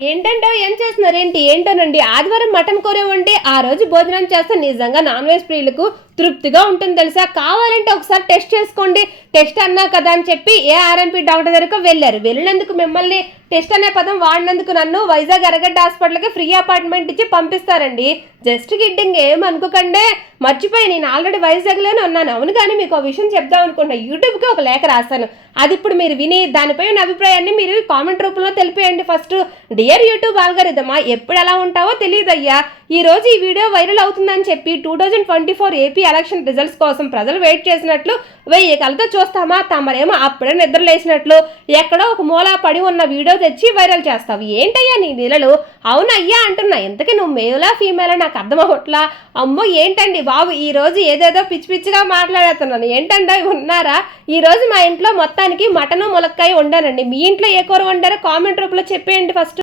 ఏంటంటే ఏం చేస్తున్నారేంటి ఏంటోనండి ఆదివారం మటన్ కూర వండి ఆ రోజు భోజనం చేస్తే నిజంగా నాన్ వెజ్ ప్రియులకు తృప్తిగా ఉంటుంది తెలుసా. కావాలంటే ఒకసారి టెస్ట్ చేసుకోండి. టెస్ట్ అన్నా కదా అని చెప్పి ఏఆర్ఎంపీ డాక్టర్ దగ్గరకు వెళ్ళినందుకు మిమ్మల్ని టెస్ట్ అనే పదం వాడినందుకు నన్ను వైజాగ్ అరగడ్డ హాస్పిటల్కి ఫ్రీ అపాయింట్మెంట్ ఇచ్చి పంపిస్తారండి. జస్ట్ గిడ్డింగ్ ఏమనుకోకండే. మర్చిపోయి నేను ఆల్రెడీ వైజాగ్లోనే ఉన్నాను. అవును కానీ మీకు విషయం చెప్దాం అనుకుంటున్నా. యూట్యూబ్కి ఒక లేఖ రాశాను. అది ఇప్పుడు మీరు విని దానిపై ఉన్న అభిప్రాయాన్ని మీరు కామెంట్ రూపంలో తెలిపేయండి. ఫస్ట్ డియర్ యూట్యూబ్ ఆల్గరిథమా, ఎప్పుడు ఎలా ఉంటావో తెలియదయ్యా. ఈ రోజు ఈ వీడియో వైరల్ అవుతుందని చెప్పి 2024 ఏపీ ఎలక్షన్ రిజల్ట్స్ కోసం ప్రజలు వెయిట్ చేసినట్లు 1000 కలతో చూస్తామా? తమరేమో అప్పుడే నిద్రలేసినట్లు ఎక్కడో ఒక మూల పడి ఉన్న వీడియో తెచ్చి వైరల్ చేస్తావు. ఏంటయ్యా నీ నీళ్ళలు? అవునయ్యా అంటున్నా. ఇంతకీ నువ్వు మేలా ఫీమేలా నాకు అర్థమవట్లా. అమ్మో ఏంటండి బాబు, ఈ రోజు ఏదేదో పిచ్చి పిచ్చిగా మాట్లాడుతున్నాను. ఏంటంటే ఉన్నారా? ఈ రోజు మా ఇంట్లో మొత్తానికి మటను ములక్కాయ వండానండి. మీ ఇంట్లో ఏ కూర వండారో కామెంట్ రూపంలో చెప్పేయండి ఫస్ట్.